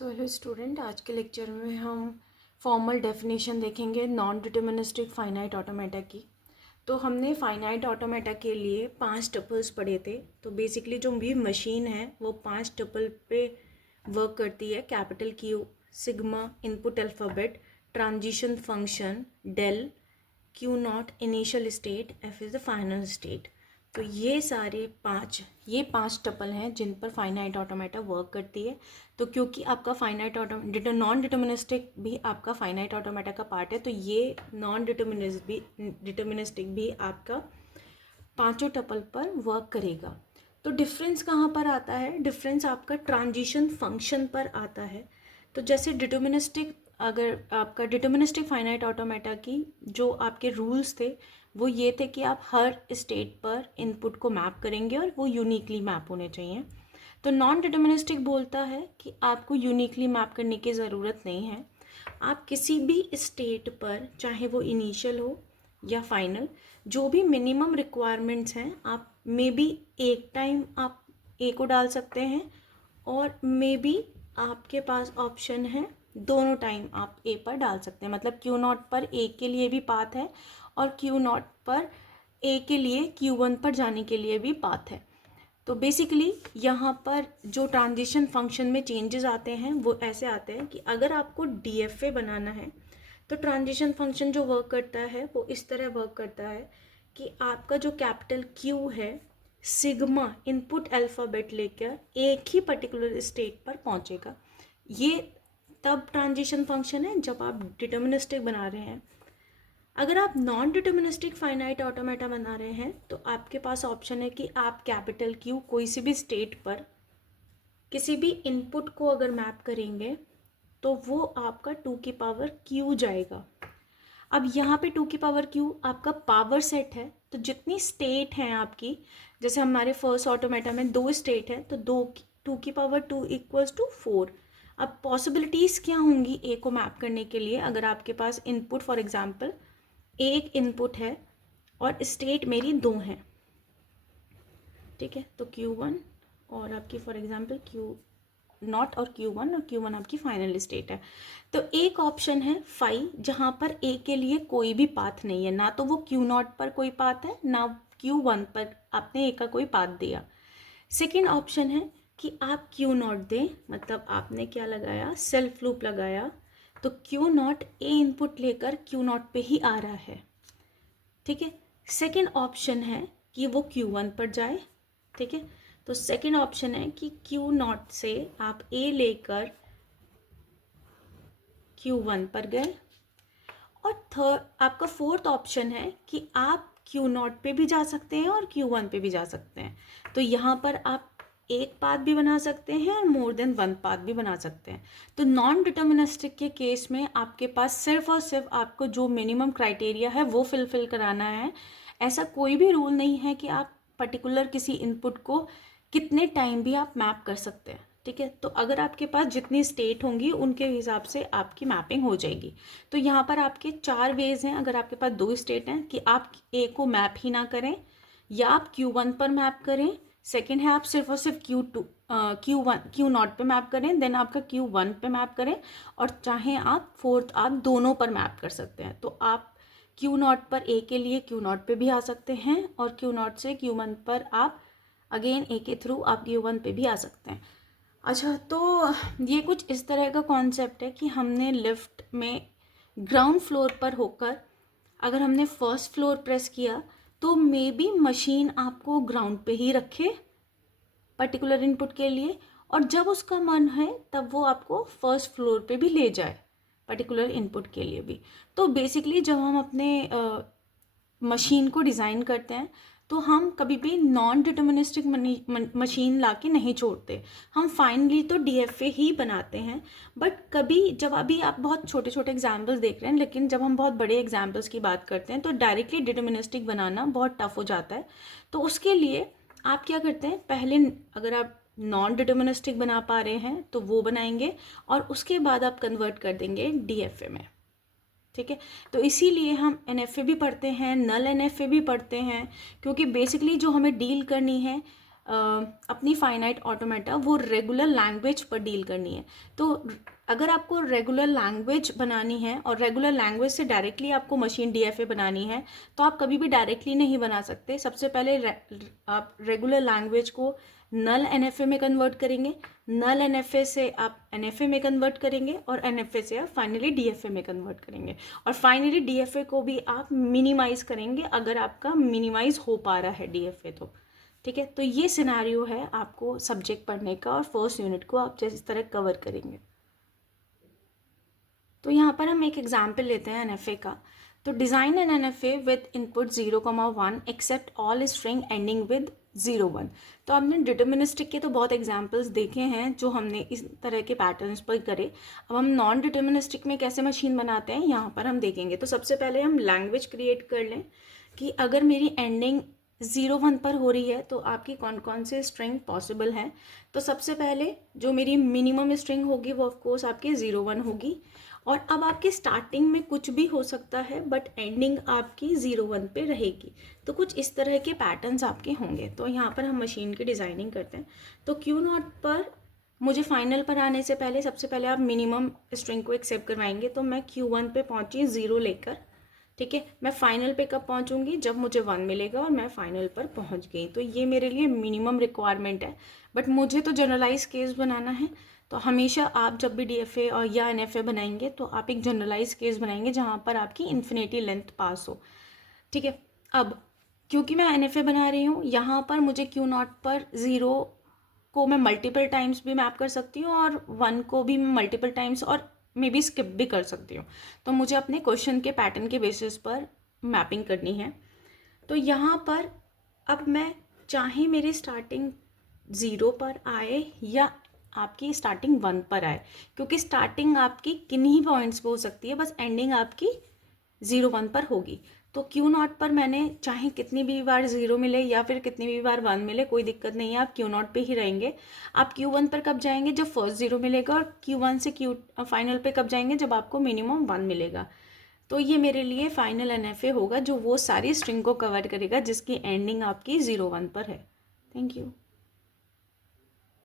Hello student, आज के lecture में हम फॉर्मल डेफिनेशन देखेंगे नॉन डिटर्मिनिस्टिक फाइनाइट ऑटोमेटा की। तो हमने फाइनाइट ऑटोमेटा के लिए 5 टपल्स पढ़े थे। तो बेसिकली जो भी मशीन है वो 5 टपल पे वर्क करती है। Capital Q, sigma input alphabet, transition function, del, Q naught initial state, F is the final state. तो ये पांच टपल हैं जिन पर फाइनाइट ऑटोमेटा वर्क करती है। तो क्योंकि आपका नॉन डिटर्मिनिस्टिक भी आपका फाइनाइट ऑटोमेटा का पार्ट है, तो ये नॉन डिटर्मिनिस्टिक भी आपका पांचों टपल पर वर्क करेगा। तो डिफरेंस कहाँ पर आता है? डिफरेंस आपका ट्रांजिशन फंक्शन पर आता है। तो जैसे अगर आपका डिटर्मिनिस्टिक फाइनाइट ऑटोमेटा की जो आपके रूल्स थे वो ये थे कि आप हर स्टेट पर इनपुट को मैप करेंगे और वो यूनिकली मैप होने चाहिए। तो नॉन डिटर्मिनिस्टिक बोलता है कि आपको यूनिकली मैप करने की ज़रूरत नहीं है। आप किसी भी स्टेट पर, चाहे वो इनिशियल हो या फाइनल, जो भी मिनिमम रिक्वायरमेंट्स हैं, आप मे बी एक टाइम आप ए को डाल सकते हैं और मे बी आपके पास ऑप्शन है दोनों टाइम आप ए पर डाल सकते हैं। मतलब क्यू नॉट पर ए के लिए भी पाथ है और क्यू नॉट पर ए के लिए क्यू वन पर जाने के लिए भी पाथ है। तो बेसिकली यहाँ पर जो ट्रांजिशन फंक्शन में चेंजेस आते हैं वो ऐसे आते हैं कि अगर आपको डीएफए बनाना है तो ट्रांजिशन फंक्शन जो वर्क करता है वो इस तरह वर्क करता है कि आपका जो कैपिटल क्यू है, सिग्मा इनपुट अल्फ़ाबेट लेकर एक ही पर्टिकुलर स्टेट पर पहुँचेगा। ये तब ट्रांजिशन फंक्शन है जब आप डिटर्मिनिस्टिक बना रहे हैं। अगर आप नॉन डिटर्मिनिस्टिक फाइनाइट ऑटोमेटा बना रहे हैं तो आपके पास ऑप्शन है कि आप कैपिटल क्यू कोई सी भी स्टेट पर किसी भी इनपुट को अगर मैप करेंगे तो वो आपका 2 की पावर क्यू जाएगा। अब यहाँ पे 2 की पावर क्यू आपका पावर सेट है। तो जितनी स्टेट हैं आपकी, जैसे हमारे फर्स्ट ऑटोमेटा में 2 स्टेट है तो 2 की पावर 2 इक्वल्स टू 4। अब पॉसिबिलिटीज़ क्या होंगी ए को मैप करने के लिए? अगर आपके पास इनपुट, फॉर एग्जांपल एक इनपुट है और स्टेट मेरी 2 है, ठीक है, तो Q1 और आपकी फॉर एग्जांपल Q नॉट और Q1, और Q1 आपकी फाइनल स्टेट है। तो एक ऑप्शन है फाई, जहाँ पर ए के लिए कोई भी पाथ नहीं है, ना तो वो Q नॉट पर कोई पाथ है ना Q1 पर आपने ए का कोई पाथ दिया। सेकेंड ऑप्शन है कि आप Q नॉट दें, मतलब आपने क्या लगाया, सेल्फ लूप लगाया, तो Q नॉट ए इनपुट लेकर Q नॉट पे ही आ रहा है, ठीक है। सेकेंड ऑप्शन है कि वो Q1 पर जाए, ठीक है। तो सेकेंड ऑप्शन है कि Q नॉट से आप A लेकर Q1 पर गए। और थर्ड आपका फोर्थ ऑप्शन है कि आप Q नॉट पे भी जा सकते हैं और Q1 पे भी जा सकते हैं। तो यहाँ पर आप एक पाथ भी बना सकते हैं और मोर देन वन पाथ भी बना सकते हैं। तो नॉन डिटर्मिनिस्टिक के केस में आपके पास सिर्फ और सिर्फ आपको जो मिनिमम क्राइटेरिया है वो फिल कराना है। ऐसा कोई भी रूल नहीं है कि आप पर्टिकुलर किसी इनपुट को कितने टाइम भी आप मैप कर सकते हैं, ठीक है। तो अगर आपके पास जितनी स्टेट होंगी उनके हिसाब से आपकी मैपिंग हो जाएगी। तो यहाँ पर आपके 4 वेज हैं। अगर आपके पास 2 स्टेट हैं कि आप ए को मैप ही ना करें, या आप Q1 पर मैप करें। सेकेंड है आप सिर्फ और सिर्फ Q नॉट पे मैप करें, देन आपका Q1 पे मैप करें, और चाहे आप फोर्थ आप दोनों पर मैप कर सकते हैं। तो आप Q नॉट पर ए के लिए Q नॉट पे भी आ सकते हैं और Q नॉट से Q1 पर आप अगेन ए के थ्रू आप Q1 पे भी आ सकते हैं। अच्छा, तो ये कुछ इस तरह का कॉन्सेप्ट है कि हमने लिफ्ट में ग्राउंड फ्लोर पर होकर अगर हमने फर्स्ट फ्लोर प्रेस किया तो मे बी मशीन आपको ग्राउंड पे ही रखे पर्टिकुलर इनपुट के लिए, और जब उसका मन है तब वो आपको फर्स्ट फ्लोर पे भी ले जाए पर्टिकुलर इनपुट के लिए भी। तो बेसिकली जब हम अपने मशीन को डिज़ाइन करते हैं तो हम कभी भी नॉन डिटर्मिनिस्टिक मशीन लाके नहीं छोड़ते। हम फाइनली तो डीएफए ही बनाते हैं, बट कभी जब अभी आप बहुत छोटे छोटे एग्जाम्पल्स देख रहे हैं, लेकिन जब हम बहुत बड़े एग्जाम्पल्स की बात करते हैं तो डायरेक्टली डिटर्मिनिस्टिक बनाना बहुत टफ हो जाता है। तो उसके लिए आप क्या करते हैं, पहले अगर आप नॉन डिटर्मिनिस्टिक बना पा रहे हैं तो वो बनाएंगे और उसके बाद आप कन्वर्ट कर देंगे डीएफए में, ठीक है। तो इसीलिए हम एनएफए भी पढ़ते हैं, नल एनएफए भी पढ़ते हैं, क्योंकि बेसिकली जो हमें डील करनी है अपनी फाइनाइट ऑटोमेटा वो रेगुलर लैंग्वेज पर डील करनी है। तो अगर आपको रेगुलर लैंग्वेज बनानी है और रेगुलर लैंग्वेज से डायरेक्टली आपको मशीन डीएफए बनानी है तो आप कभी भी डायरेक्टली नहीं बना सकते। सबसे पहले आप रेगुलर लैंग्वेज को नल एनएफए में कन्वर्ट करेंगे, नल एनएफए से आप एनएफए में कन्वर्ट करेंगे और एनएफए से आप फाइनली डीएफए में कन्वर्ट करेंगे और फाइनली डीएफए को भी आप मिनिमाइज करेंगे अगर आपका मिनिमाइज हो पा रहा है डीएफए तो। ठीक है, तो ये सिनेरियो है आपको सब्जेक्ट पढ़ने का और फर्स्ट यूनिट को आप जिस तरह कवर करेंगे। तो यहाँ पर हम एक एग्जाम्पल लेते हैं एनएफए का। तो design an NFA with input 0,1 accept all string ending with 0,1। तो हमने डिटर्मिनिस्टिक के तो बहुत एग्जाम्पल्स देखे हैं जो हमने इस तरह के पैटर्न्स पर करे। अब हम नॉन डिटर्मिनिस्टिक में कैसे मशीन बनाते हैं यहाँ पर हम देखेंगे। तो सबसे पहले हम लैंग्वेज क्रिएट कर लें कि अगर मेरी एंडिंग 0,1 पर हो रही है तो आपकी कौन कौन से स्ट्रिंग पॉसिबल हैं। तो सबसे पहले जो मेरी मिनिमम स्ट्रिंग होगी वो ऑफकोर्स आपकी 0,1 होगी और अब आपकी स्टार्टिंग में कुछ भी हो सकता है बट एंडिंग आपकी 0,1 पे रहेगी। तो कुछ इस तरह के पैटर्न्स आपके होंगे। तो यहाँ पर हम मशीन की डिज़ाइनिंग करते हैं। तो Q0 पर मुझे फाइनल पर आने से पहले सबसे पहले आप मिनिमम स्ट्रिंग को एक्सेप्ट करवाएंगे। तो मैं Q1 पे पहुँची 0 लेकर, ठीक है। मैं फाइनल पे कब पहुँचूँगी, जब मुझे 1 मिलेगा और मैं फाइनल पर पहुँच गई। तो ये मेरे लिए मिनिमम रिक्वायरमेंट है बट मुझे तो जनरलाइज केस बनाना है। तो हमेशा आप जब भी डीएफए और या एनएफए बनाएंगे तो आप एक जनरलाइज केस बनाएंगे जहाँ पर आपकी इन्फिनिटी लेंथ पास हो। ठीक है, अब क्योंकि मैं एनएफए बना रही हूँ यहाँ पर मुझे Q0 पर 0 को मैं मल्टीपल टाइम्स भी मैप कर सकती हूँ और 1 को भी मल्टीपल टाइम्स और मे बी स्किप भी कर सकती हूँ। तो मुझे अपने क्वेश्चन के पैटर्न के बेसिस पर मैपिंग करनी है। तो यहाँ पर अब मैं चाहे मेरी स्टार्टिंग 0 पर आए या आपकी स्टार्टिंग 1 पर आए, क्योंकि स्टार्टिंग आपकी किन्हीं पॉइंट्स पे हो सकती है, बस एंडिंग आपकी 0,1 पर होगी। तो Q0 पर मैंने चाहे कितनी भी बार 0 मिले या फिर कितनी भी बार 1 मिले कोई दिक्कत नहीं है, आप Q0 पे ही रहेंगे। आप Q1 पर कब जाएंगे, जब फर्स्ट 0 मिलेगा और Q1 से फाइनल पे कब जाएंगे, जब आपको मिनिमम 1 मिलेगा। तो ये मेरे लिए फाइनल एनएफए होगा जो वो सारी स्ट्रिंग को कवर करेगा जिसकी एंडिंग आपकी 0,1 पर है। Thank you.